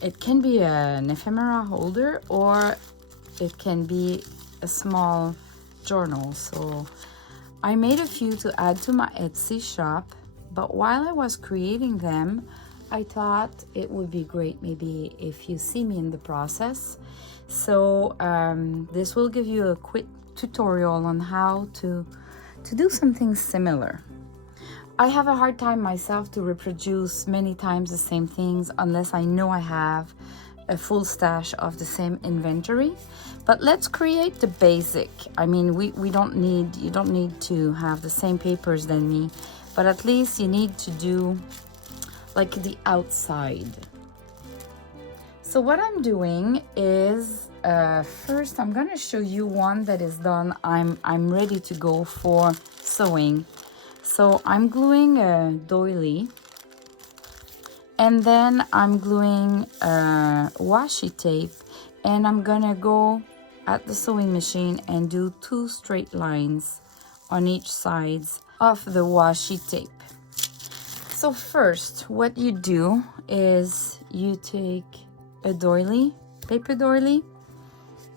it can be an ephemera holder, or it can be a small journal. So I made a few to add to my Etsy shop, but while I was creating them, I thought it would be great maybe if you see me in the process. So this will give you a quick tutorial on how to do something similar. I have a hard time myself to reproduce many times the same things unless I know I have a full stash of the same inventory. But let's create the basic. I mean, you don't need to have the same papers than me, but at least you need to do like the outside. So what I'm doing is first I'm gonna show you one that is done. I'm ready to go for sewing. So I'm gluing a doily, and then I'm gluing washi tape, and I'm gonna go at the sewing machine and do 2 straight lines on each sides of the washi tape. So first, what you do is you take a doily, paper doily,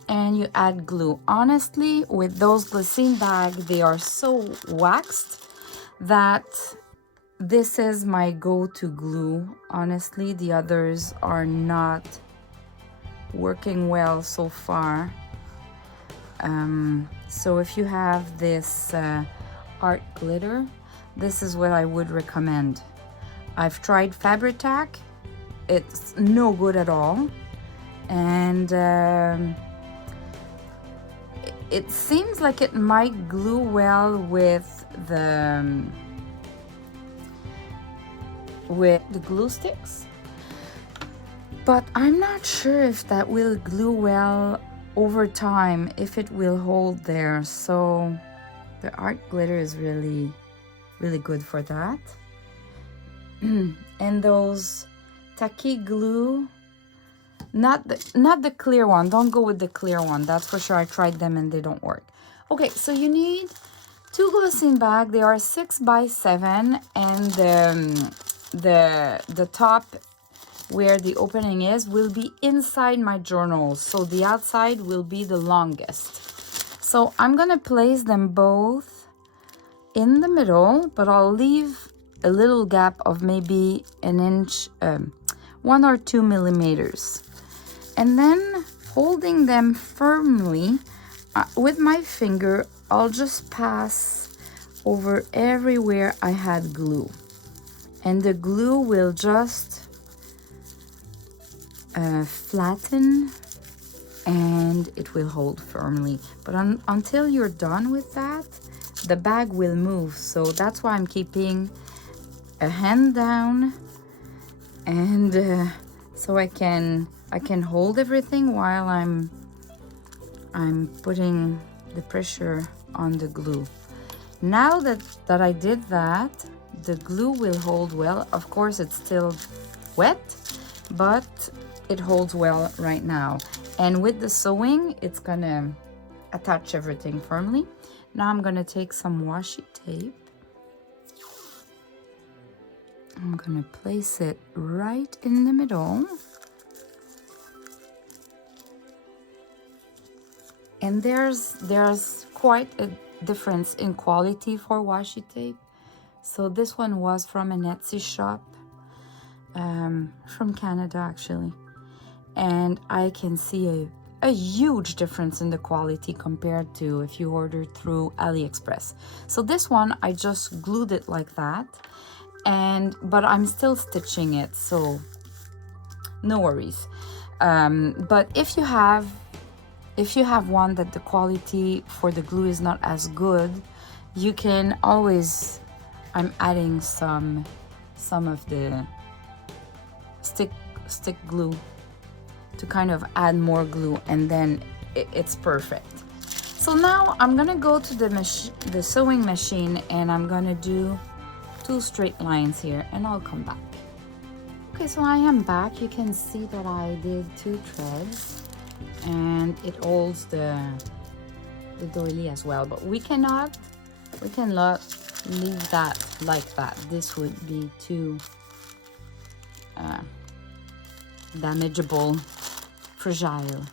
and you add glue. Honestly, with those glassine bags, they are so waxed that this is my go-to glue. Honestly, the others are not working well so far. So if you have this art glitter, this is what I would recommend. I've tried Fabri-Tac, it's no good at all, and it seems like it might glue well with the glue sticks, but I'm not sure if that will glue well over time, if it will hold there. So the art glitter is really good for that. And those tacky glue, not the clear one, don't go with the clear one, that's for sure. I tried them and they don't work. Okay, so you need 2 glassine bags. They are 6 by 7, and the top where the opening is will be inside my journals, so the outside will be the longest. So I'm gonna place them both in the middle, but I'll leave a little gap of maybe an inch, 1 or 2 millimeters, and then holding them firmly with my finger, I'll just pass over everywhere I had glue, and the glue will just flatten and it will hold firmly. But until you're done with that, the bag will move. So that's why I'm keeping a hand down, and so I can hold everything while I'm putting the pressure on the glue. Now that I did that, the glue will hold well. Of course, it's still wet, but it holds well right now. And with the sewing, it's gonna attach everything firmly. Now I'm gonna take some washi tape. I'm gonna place it right in the middle. And there's quite a difference in quality for washi tape. So this one was from an Etsy shop, from Canada actually. And I can see a huge difference in the quality compared to if you ordered through AliExpress. So this one, I just glued it like that, but I'm still stitching it, so no worries. But if you have one that the quality for the glue is not as good, you can always, I'm adding some of the stick glue to kind of add more glue, and then it's perfect. So now I'm gonna go to the sewing machine, and I'm gonna do 2 straight lines here, and I'll come back. Okay, so I am back. You can see that I did 2 threads, and it holds the doily as well, but we cannot leave that like that. This would be too damageable, fragile.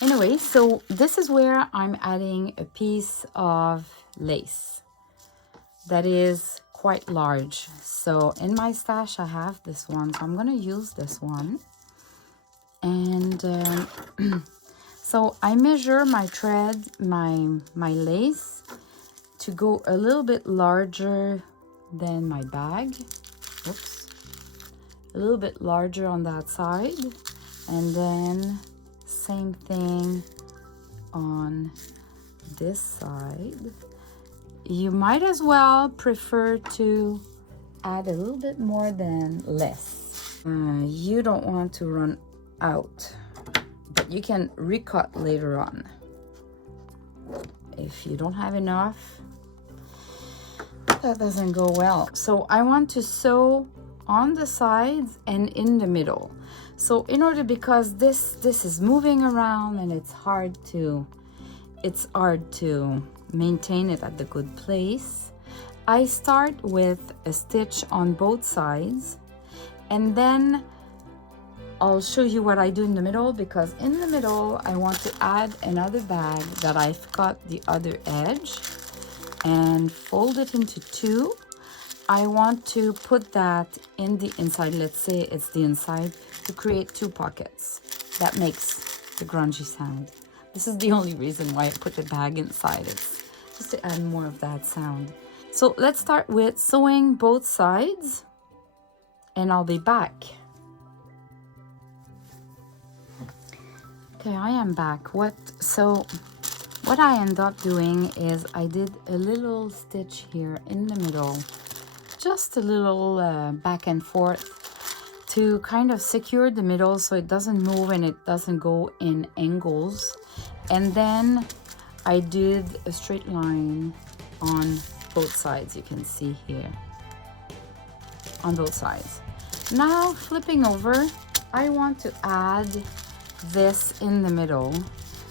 Anyway, so this is where I'm adding a piece of lace that is quite large. So in my stash I have this one, so I'm gonna use this one. And so I measure my thread, my lace, to go a little bit larger than my bag. Oops. A little bit larger on that side, and then same thing on this side. You might as well prefer to add a little bit more than less. You don't want to run out, but you can recut later on if you don't have enough. That doesn't go well. So I want to sew on the sides and in the middle. So in order, because this is moving around and it's hard to maintain it at the good place, I start with a stitch on both sides, and then I'll show you what I do in the middle, because in the middle I want to add another bag that I've cut the other edge and fold it into two. I want to put that in the inside, let's say it's the inside, to create two pockets. That makes the grungy sound. This is the only reason why I put the bag inside. It's just to add more of that sound. So let's start with sewing both sides, and I'll be back. Okay, I am back. What I end up doing is I did a little stitch here in the middle, just a little back and forth to kind of secure the middle so it doesn't move and it doesn't go in angles. And then I did a straight line on both sides, you can see here, on both sides. Now flipping over, I want to add this in the middle.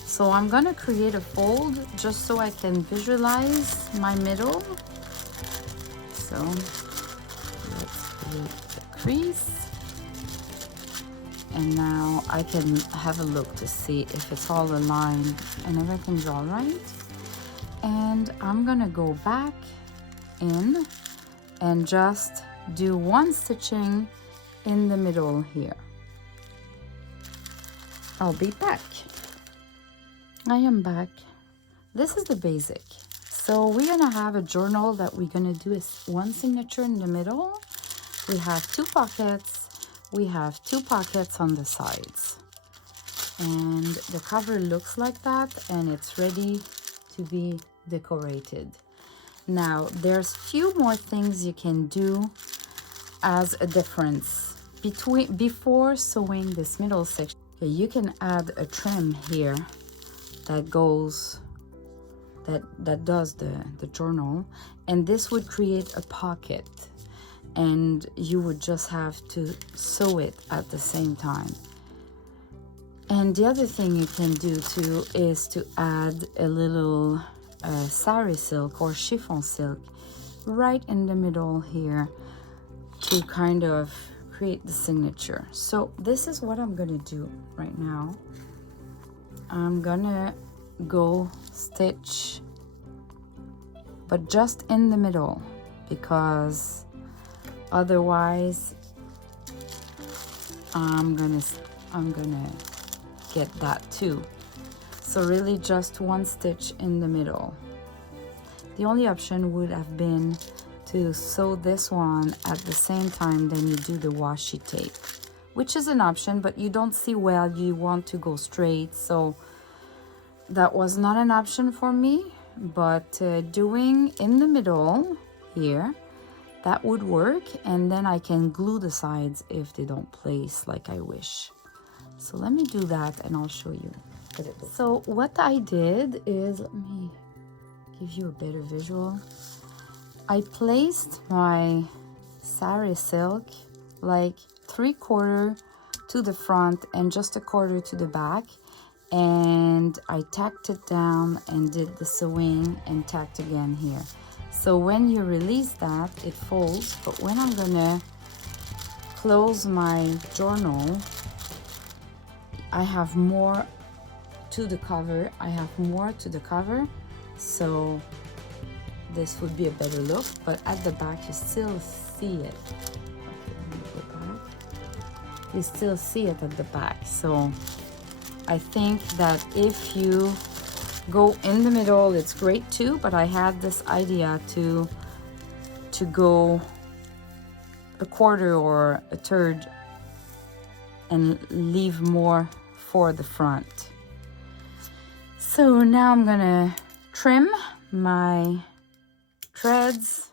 So I'm gonna create a fold just so I can visualize my middle. So let's create the crease. And now I can have a look to see if it's all aligned and everything's all right. And I'm gonna go back in and just do one stitching in the middle here. I'll be back. I am back. This is the basic. So we're gonna have a journal that we're gonna do is one signature in the middle. We have two pockets. We have two pockets on the sides. And the cover looks like that, and it's ready to be decorated. Now, there's few more things you can do as a difference before sewing this middle section. Okay, you can add a trim here that goes, that does the journal, and this would create a pocket, and you would just have to sew it at the same time. And the other thing you can do too is to add a little sari silk or chiffon silk right in the middle here to kind of create the signature. So this is what I'm gonna do right now. I'm gonna go stitch, but just in the middle, because otherwise I'm gonna get that too. So really just one stitch in the middle. The only option would have been to sew this one at the same time then you do the washi tape, which is an option, but you don't see well, you want to go straight, so that was not an option for me. But doing in the middle here, that would work, and then I can glue the sides if they don't place like I wish. So let me do that and I'll show you. So what I did is, let me give you a better visual. I placed my sari silk like 3/4 to the front and just 1/4 to the back, and I tacked it down and did the sewing and tacked again here. So when you release that, it folds, but when I'm gonna close my journal, I have more to the cover. So this would be a better look, but at the back you still see it. Okay, let me go back. You still see it at the back. So I think that if you go in the middle, it's great too, but I had this idea to go a quarter or a third and leave more for the front. So now I'm gonna trim my threads.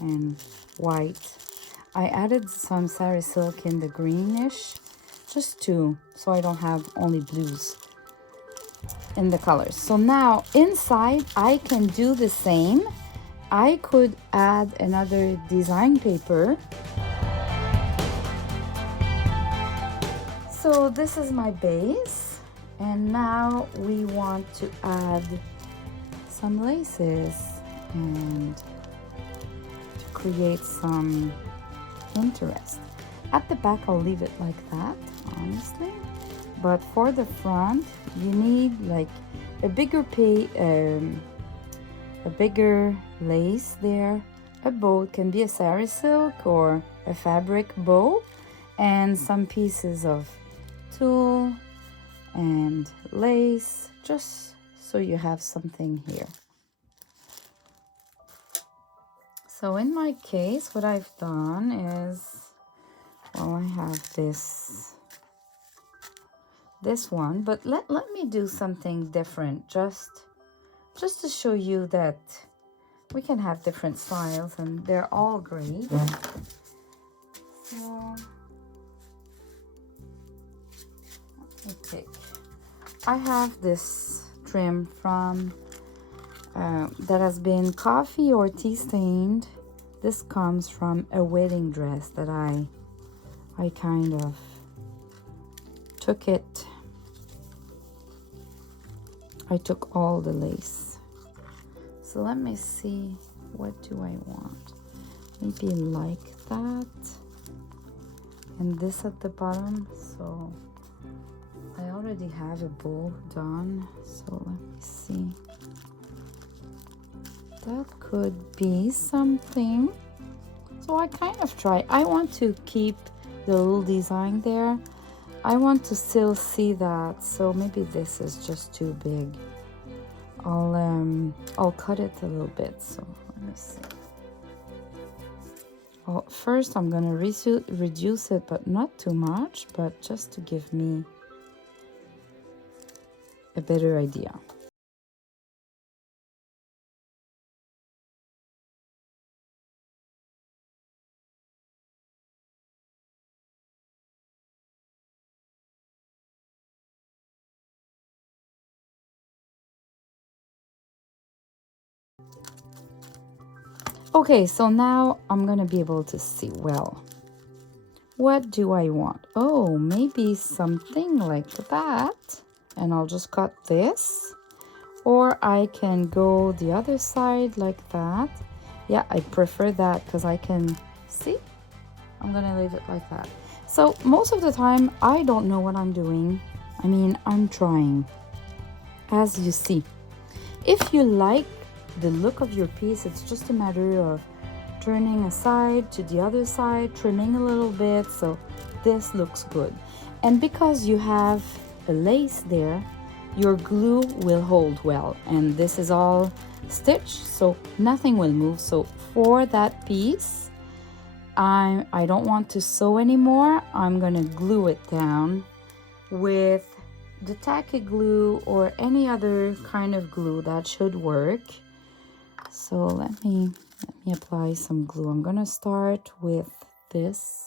And white. I added some sari silk in the greenish, just two, so I don't have only blues in the colors. So now inside I can do the same. I could add another design paper. So this is my base, and now we want to add some laces and create some interest. At the back I'll leave it like that, honestly, but for the front you need like a bigger lace there. A bow can be a sari silk or a fabric bow, and some pieces of tulle and lace, just so you have something here. So in my case, what I've done is, well, I have this one, but let me do something different, just to show you that we can have different styles and they're all great. So let me pick. I have this trim from that has been coffee or tea stained. This comes from a wedding dress that I kind of took it. I took all the lace. So let me see, what do I want? Maybe like that. And this at the bottom. So I already have a bow done. So let me see. That could be something. So I kind of try. I want to keep the little design there. I want to still see that. So maybe this is just too big. I'll cut it a little bit. So let me see. Well, first I'm gonna reduce it, but not too much, but just to give me a better idea. Okay, so now I'm gonna be able to see well. What do I want? Oh, maybe something like that. And I'll just cut this. Or I can go the other side like that. Yeah, I prefer that because I can see. I'm gonna leave it like that. So most of the time, I don't know what I'm doing. I mean, I'm trying, as you see. If you like the look of your piece, it's just a matter of turning aside to the other side, trimming a little bit, so this looks good. And because you have a lace there, your glue will hold well, and this is all stitched, so nothing will move. So for that piece, I don't want to sew anymore. I'm gonna glue it down with the tacky glue or any other kind of glue that should work. So let me apply some glue. I'm gonna start with this.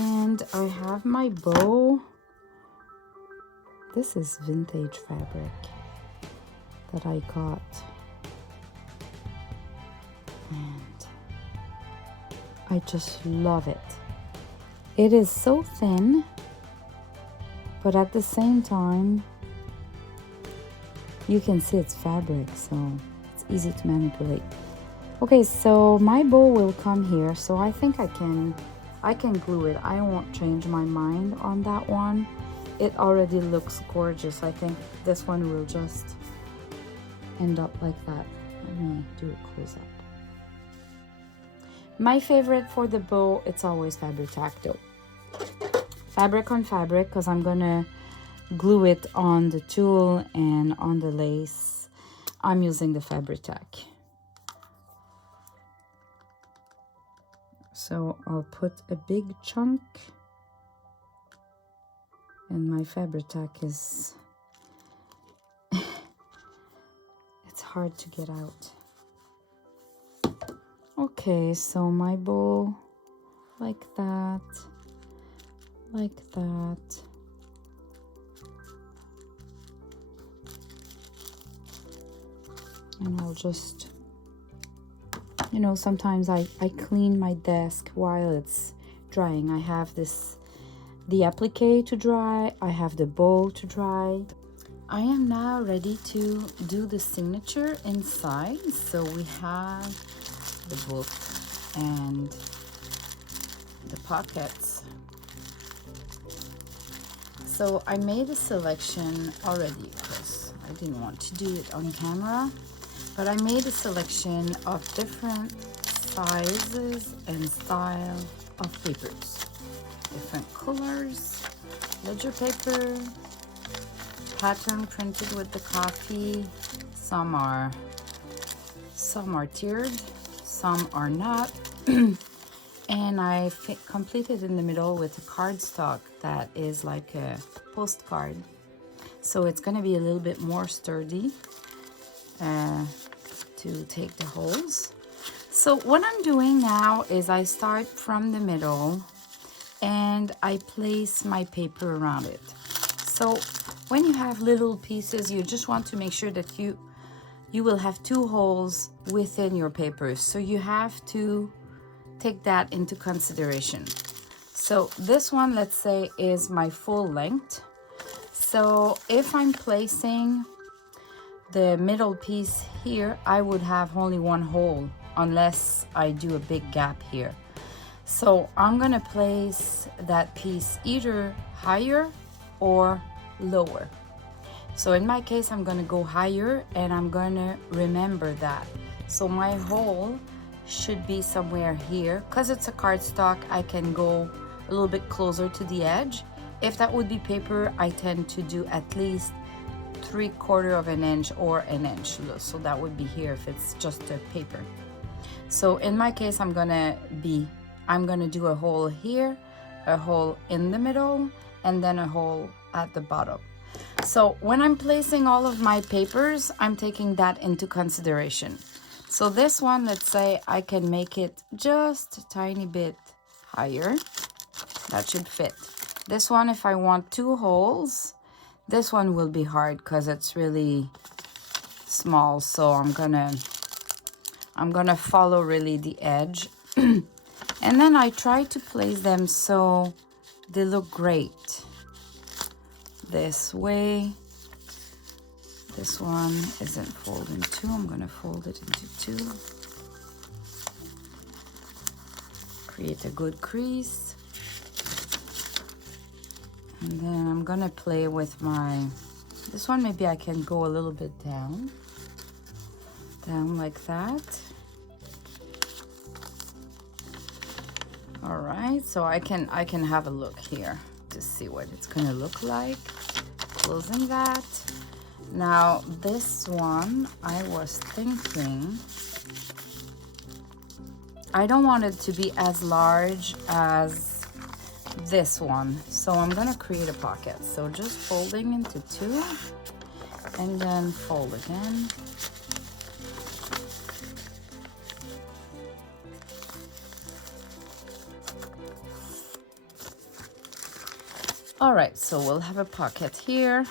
And I have my bow. This is vintage fabric that I got. And I just love it. It is so thin, but at the same time, you can see it's fabric, so it's easy to manipulate. Okay, so my bow will come here, so I think I can glue it. I won't change my mind on that one. It already looks gorgeous. I think this one will just end up like that. Let me do it close up. My favorite for the bow, it's always fabric-tack though. Fabric on fabric, because I'm gonna glue it on the tulle and on the lace. I'm using the fabric-tack. So I'll put a big chunk, and my fabric-tack is it's hard to get out. Okay, so my bow like that, like that. And I'll just, you know, sometimes I clean my desk while it's drying. I have the applique to dry, I have the bow to dry. I am now ready to do the signature inside. So we have the book and the pockets. So I made a selection already because I didn't want to do it on camera, but I made a selection of different sizes and style of papers, different colors, ledger paper, pattern printed with the coffee. Some are tiered, some are not. And I completed in the middle with a cardstock that is like a postcard. So it's going to be a little bit more sturdy to take the holes. So what I'm doing now is I start from the middle and I place my paper around it. So when you have little pieces, you just want to make sure that you will have 2 holes within your papers. So you have to take that into consideration. So this one, let's say, is my full length. So if I'm placing the middle piece here, I would have only 1 hole unless I do a big gap here. So I'm gonna place that piece either higher or lower. So in my case, I'm gonna go higher and I'm gonna remember that. So my hole should be somewhere here. Because it's a cardstock, I can go a little bit closer to the edge. If that would be paper, I tend to do at least 3/4 of an inch or an inch. So that would be here if it's just a paper. So in my case, I'm gonna do a hole here, a hole in the middle, and then a hole at the bottom. So when I'm placing all of my papers, I'm taking that into consideration. So this one, let's say I can make it just a tiny bit higher. That should fit. This one, if I want 2 holes, this one will be hard because it's really small. So I'm gonna follow really the edge. And then I try to place them so they look great. This way. This one isn't folded in 2. I'm gonna fold it into 2. Create a good crease. And then I'm gonna play with this one, maybe I can go a little bit down like that. All right, so I can have a look here to see what it's gonna look like. Closing that. Now this one, I was thinking, I don't want it to be as large as this one. So I'm gonna create a pocket. So just folding into 2 and then fold again. All right, so we'll have a pocket here.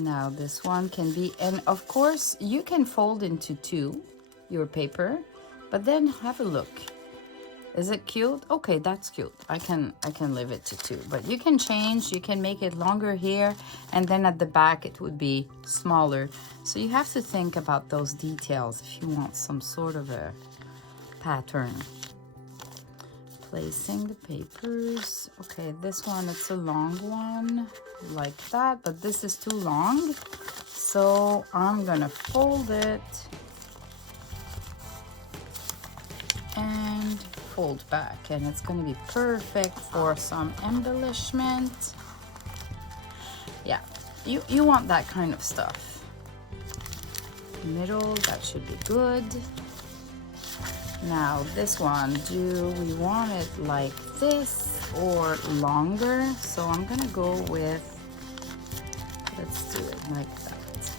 Now this one can be, and of course you can fold into 2 your paper, but then have a look. Is it cute? Okay, that's cute. I can leave it to 2, but you can change. You can make it longer here, and then at the back it would be smaller. So you have to think about those details if you want some sort of a pattern. Placing the papers. Okay, this one, it's a long one like that, but this is too long. So I'm gonna fold it and fold back, and it's gonna be perfect for some embellishment. Yeah, you want that kind of stuff. Middle, that should be good. Now this one, do we want it like this or longer? So I'm gonna go with, let's do it like that.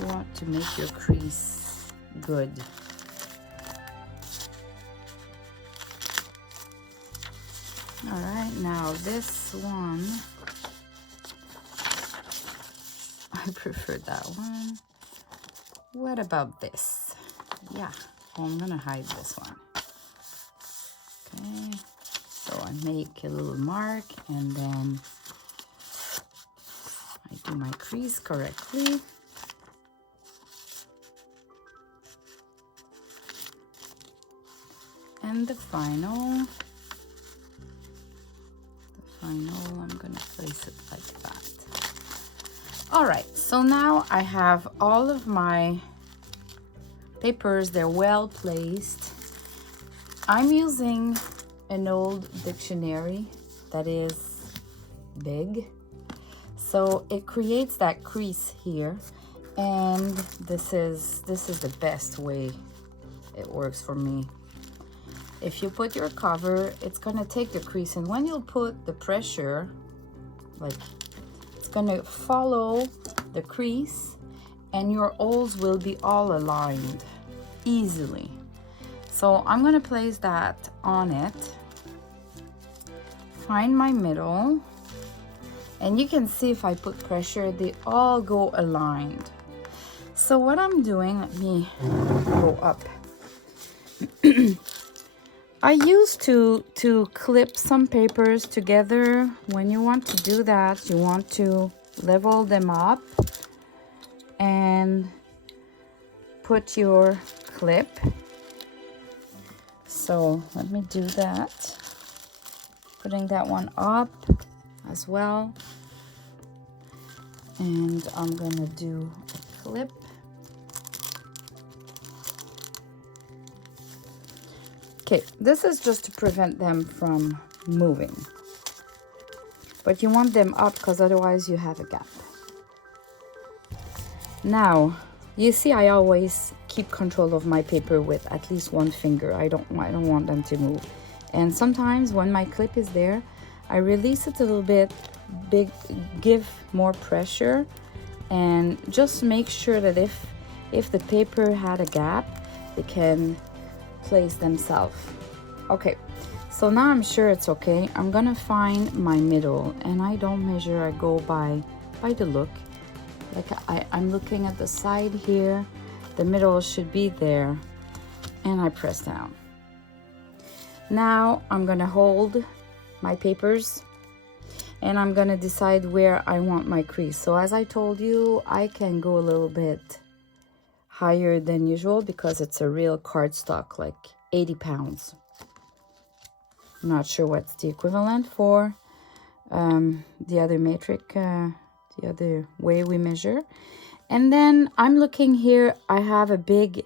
You want to make your crease good. All right, now this one, I prefer that one. What about this? Yeah, well, I'm gonna hide this one. Okay, so I make a little mark and then I do my crease correctly. And the final, I'm gonna place it like that. All right, so now I have all of my papers, they're well placed. I'm using an old dictionary that is big, so it creates that crease here, and this is the best way it works for me. If you put your cover, it's gonna take the crease, and when you put the pressure, like, it's gonna follow the crease and your holes will be all aligned easily. So I'm gonna place that on it, find my middle, and you can see if I put pressure, they all go aligned. So what I'm doing, let me go up. I used to clip some papers together. When you want to do that, you want to level them up and put your clip. So let me do that. Putting that one up as well. And I'm gonna do a clip. Okay, this is just to prevent them from moving. But you want them up because otherwise you have a gap. Now, you see I always keep control of my paper with at least one finger. I don't want them to move. And sometimes when my clip is there, I release it a little bit, give more pressure, and just make sure that if the paper had a gap, they can place themselves. Okay, so now I'm sure it's okay. I'm gonna find my middle, and I don't measure, I go by the look. Like I'm looking at the side here, the middle should be there, and I press down. Now I'm gonna hold my papers and I'm gonna decide where I want my crease. So as I told you, I can go a little bit higher than usual because it's a real cardstock, like 80 pounds. I'm not sure what's the equivalent for the other metric, the other way we measure. And then I'm looking here, I have a big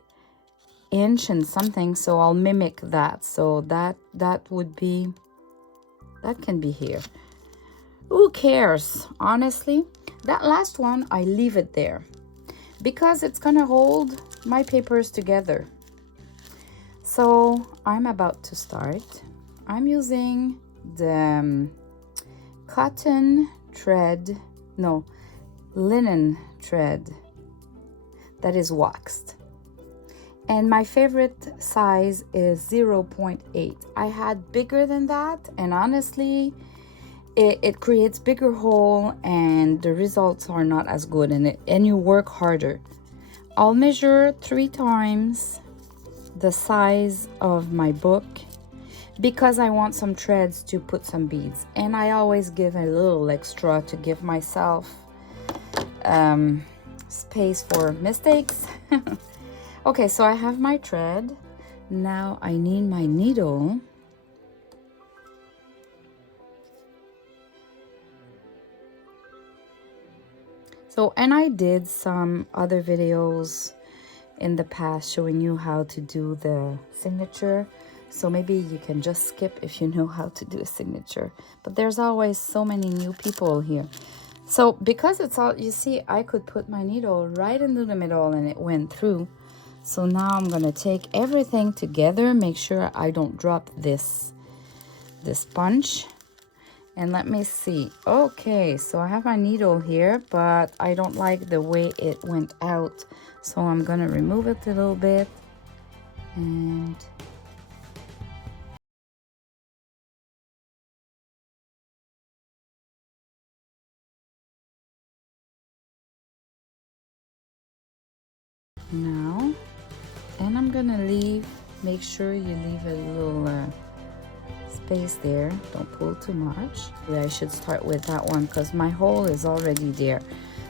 inch and something, so I'll mimic that. So that would be, that can be here. Who cares? Honestly, that last one, I leave it there because it's gonna hold my papers together. So I'm about to start. I'm using the linen thread that is waxed. And my favorite size is 0.8. I had bigger than that, and honestly, it creates bigger hole and the results are not as good, and you work harder. I'll measure 3 times the size of my book because I want some threads to put some beads, and I always give a little extra to give myself space for mistakes. Okay, so I have my thread. Now I need my needle. So, and I did some other videos in the past showing you how to do the signature. So maybe you can just skip if you know how to do a signature. But there's always so many new people here. So because it's all, you see, I could put my needle right into the middle and it went through. So now I'm gonna take everything together, make sure I don't drop this punch. And let me see. Okay, so I have my needle here, but I don't like the way it went out. So I'm gonna remove it a little bit. And now, and I'm gonna make sure you leave a little space there, don't pull too much. I should start with that one because my hole is already there.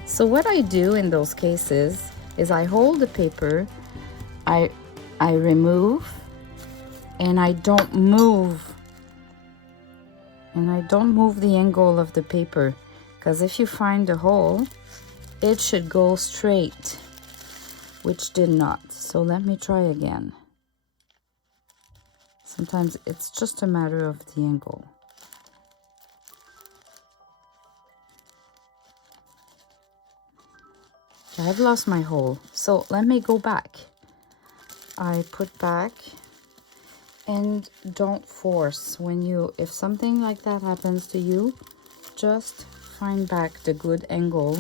So what I do in those cases is I hold the paper, I remove, and I don't move the angle of the paper, because if you find a hole, it should go straight, which did not. So let me try again. Sometimes it's just a matter of the angle. I've lost my hole, so let me go back. I put back, and don't force when you, if something like that happens to you, just find back the good angle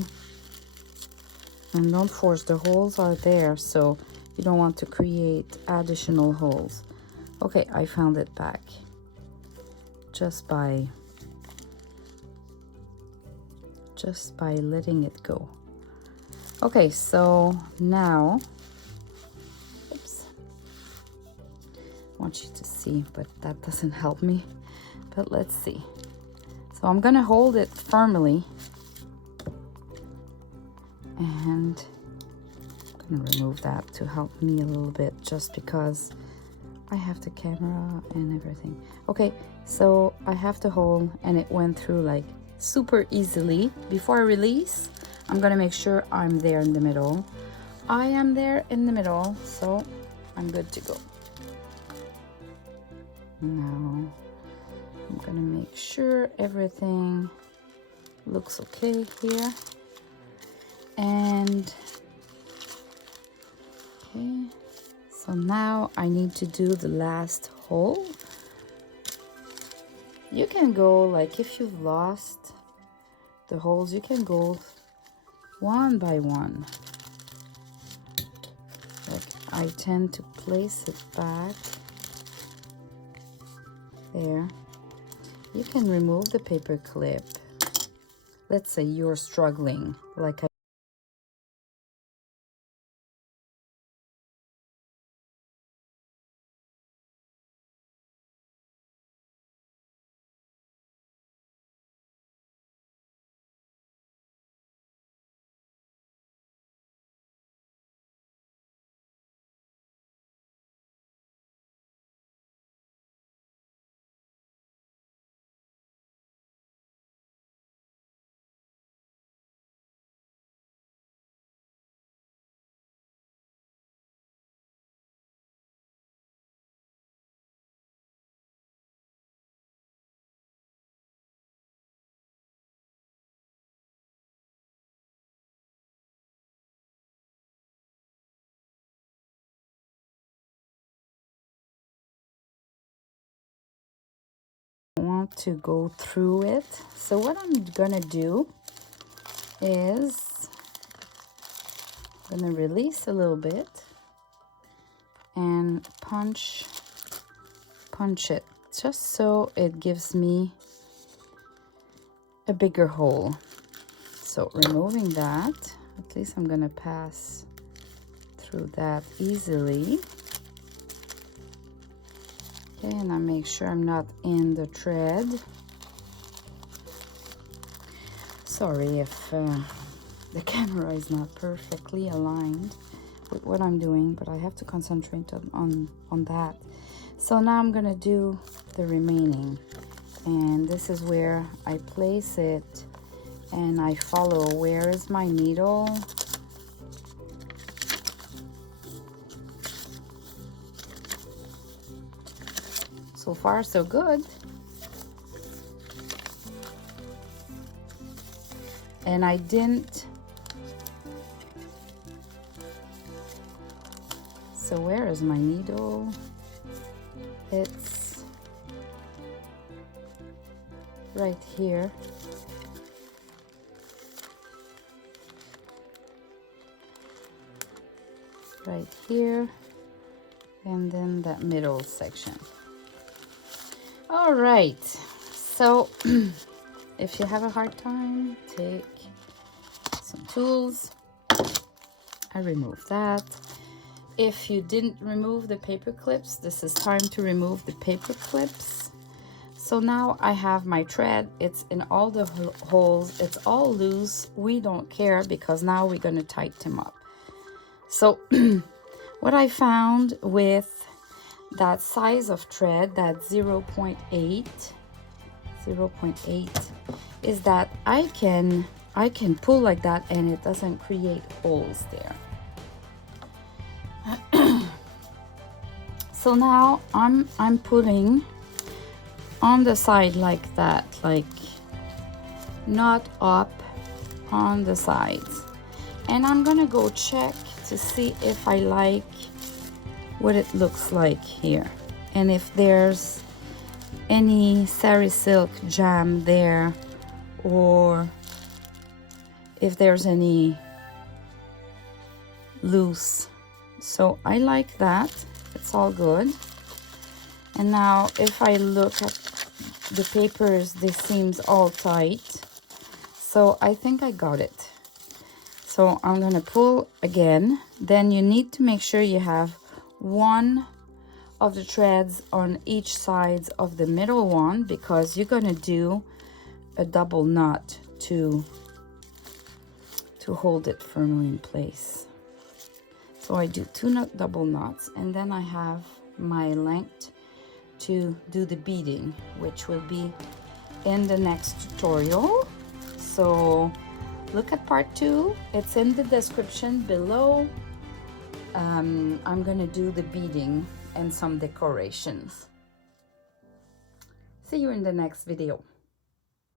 and don't force. The holes are there, so you don't want to create additional holes. Okay, I found it back just by letting it go. Okay, so now, oops, I want you to see, but that doesn't help me. But let's see. So I'm gonna hold it firmly, and I'm gonna remove that to help me a little bit, just because I have the camera and everything. Okay, so I have the hole, and it went through like super easily. Before I release, I'm gonna make sure I'm there in the middle. I am there in the middle, so I'm good to go. Now I'm gonna make sure everything looks okay here. And okay, so now I need to do the last hole. You can go, like, if you've lost the holes, you can go one by one. Like, I tend to place it back there. You can remove the paper clip. Let's say you're struggling, like I want to go through it. So what I'm gonna do is I'm gonna release a little bit and punch it, just so it gives me a bigger hole. So removing that, at least I'm gonna pass through that easily. Okay, and I make sure I'm not in the thread. Sorry if the camera is not perfectly aligned with what I'm doing, but I have to concentrate on that. So now I'm gonna do the remaining, and this is where I place it, and I follow. Where is my needle? So far, so good. And I didn't. So where is my needle? It's right here. Right here. And then that middle section. All right, so if you have a hard time, take some tools. I removed that. If you didn't remove the paper clips, this is time to remove the paper clips. So now I have my thread. It's in all the holes. It's all loose. We don't care, because now we're going to tighten them up. So what I found with that size of thread, that 0.8, is that I can pull like that, and it doesn't create holes there. So now I'm putting on the side like that, like not up, on the sides. And I'm gonna go check to see if I like what it looks like here, and if there's any sari silk jam there, or if there's any loose. So I like that, it's all good. And now if I look at the papers, this seems all tight, so I think I got it. So I'm gonna pull again. Then you need to make sure you have one of the threads on each side of the middle one, because you're gonna do a double knot to hold it firmly in place. So I do 2 double knots, and then I have my length to do the beading, which will be in the next tutorial. So look at part 2, it's in the description below. I'm gonna do the beading and some decorations. See you in the next video.